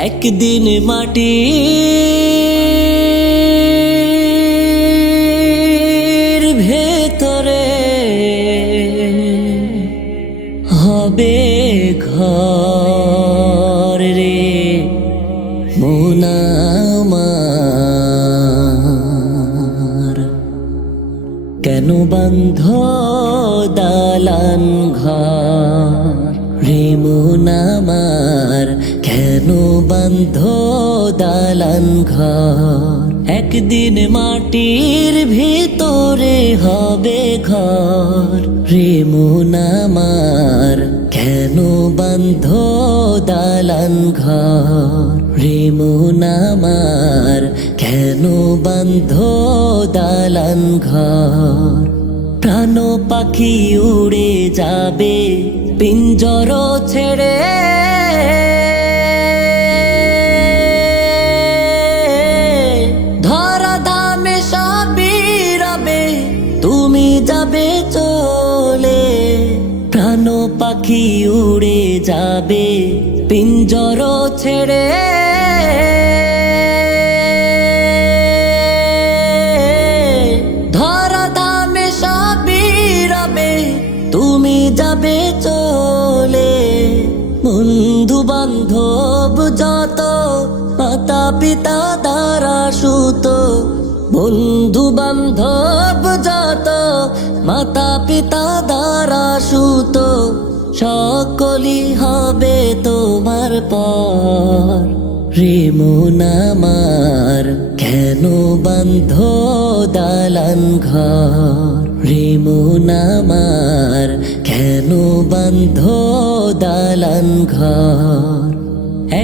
একদিন মাটি। ভেতরে হবে ঘর রে মোনামার কেন বন্ধ দালান ঘর রে মোনামার কেন বন্ধ দালান ঘর? একদিন মাটির ভিতরে হবে ঘর। রে মোনামার কেন বন্ধ দালান ঘর? রে মোনামার কেন বন্ধ দালান ঘর? প্রাণ পাখি উড়ে যাবে, পিঞ্জর ছেড়ে প্রাণ পাখি উড়ে যাবে পিঞ্জর ছেড়ে। ধরা দামে সবই তুমি যাবে চলে। বন্ধু বান্ধব যত মাতা পিতা দ্বারা সুত। বন্ধু বান্ধব যত মাতা পিতা দ্বারা সুত সকলি হবে তোমার পর। রে মোনামার কেন বন্ধ দালান ঘর? রে মোনামার কেন বন্ধ দালান ঘর?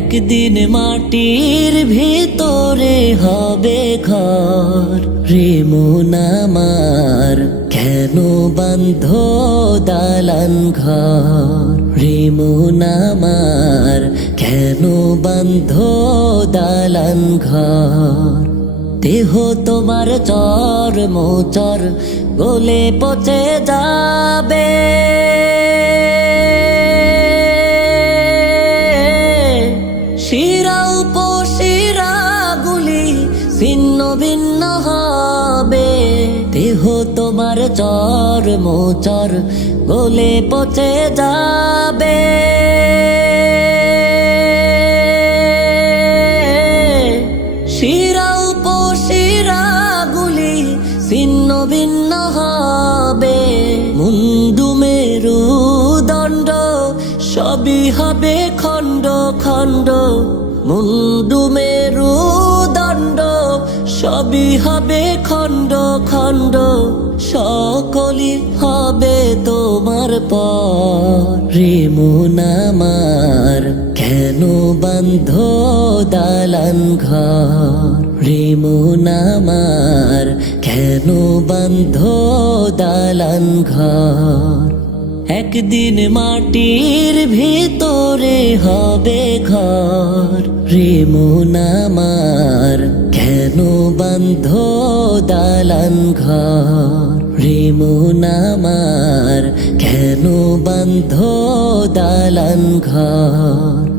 একদিন মাটির ভিতরে হবে ঘর। রে মোনামার কেন বন্ধ দালান ঘর? রে মোনামার কেন বন্ধ দালান ঘর? দেহ তোমার চর মোচর, গলে পচে যাবে। ছিন্ন হবে। দেহ তোমার চর মোচর, গলে পচে যাবে। শিরা উপশিরা গুলি ছিন্ন ভিন্ন হবে। মুন্ডু মেরু দণ্ড, সবই হবে খণ্ড খণ্ড। মুন্ডু মেরু সবই হবে খণ্ড খণ্ড সকলি হবে তোমার পর। রে মোনামার কেন বন্ধ দালান ঘর? রে মোনামার কেন বন্ধ দালান ঘর? একদিন মাটির ভিতরে হবে ঘর। রে মোনামার কেন বন্ধ দালান ঘর রে মোনামার কেন বন্ধ দালান ঘর?